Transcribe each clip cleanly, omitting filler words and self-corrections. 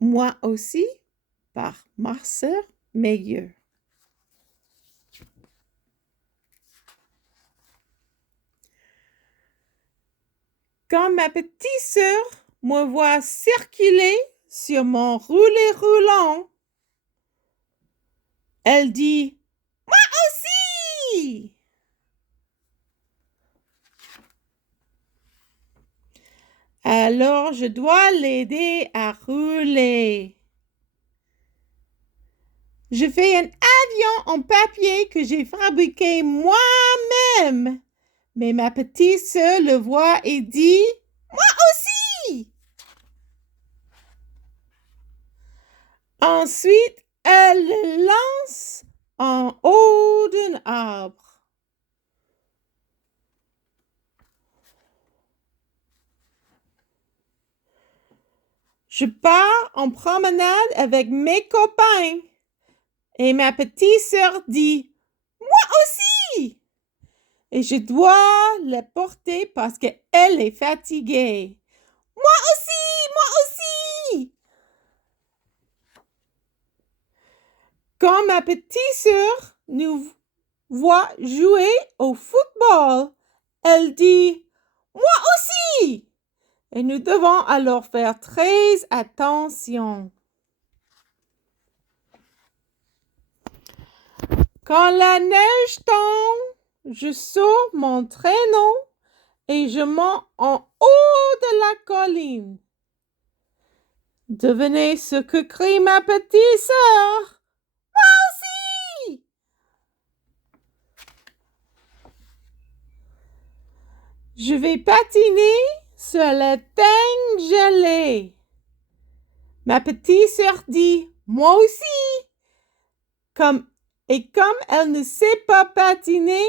Moi aussi par Marcel Meyer. Quand ma petite sœur me voit circuler sur mon roulet roulant, elle dit « Moi aussi !» Alors je dois l'aider à rouler. Je fais un avion en papier que j'ai fabriqué moi-même. Mais ma petite sœur le voit et dit « Moi aussi !» Ensuite, elle le lance en haut d'un arbre. Je pars en promenade avec mes copains. Et ma petite sœur dit « Moi aussi !» Et je dois la porter parce qu'elle est fatiguée. « Moi aussi! Moi aussi! » Quand ma petite sœur nous voit jouer au football, elle dit « Moi aussi !» Et nous devons alors faire très attention. Quand la neige tombe, je sors mon traîneau et je monte en haut de la colline. Devinez ce que crie ma petite sœur. Moi aussi! Je vais patiner sur la teigne gelée. Ma petite sœur dit moi aussi. Comme elle ne sait pas patiner,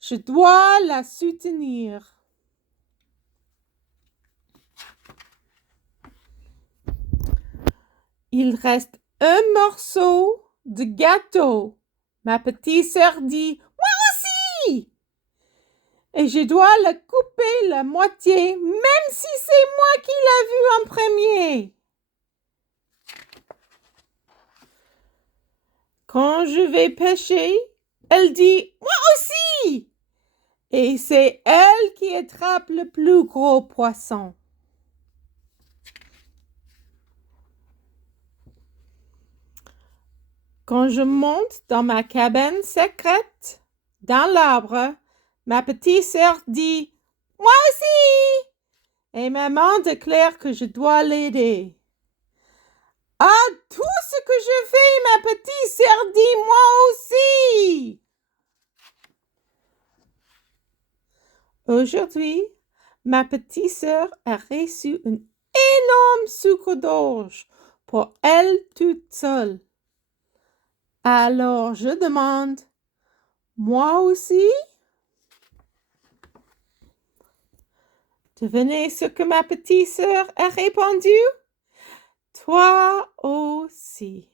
je dois la soutenir. Il reste un morceau de gâteau. Ma petite sœur dit « Moi aussi !» Et je dois le couper la moitié, même si c'est moi qui l'ai vu en premier. Quand je vais pêcher, elle dit « Moi aussi !» Et c'est elle qui attrape le plus gros poisson. Quand je monte dans ma cabane secrète, dans l'arbre, ma petite sœur dit « Moi aussi !» Et maman déclare que je dois l'aider. Ah, tout ce que je fais, ma petite sœur dit « Moi aussi !» Aujourd'hui, ma petite sœur a reçu un énorme sucre d'orge pour elle toute seule. Alors je demande, moi aussi? Devinez ce que ma petite sœur a répondu? Toi aussi.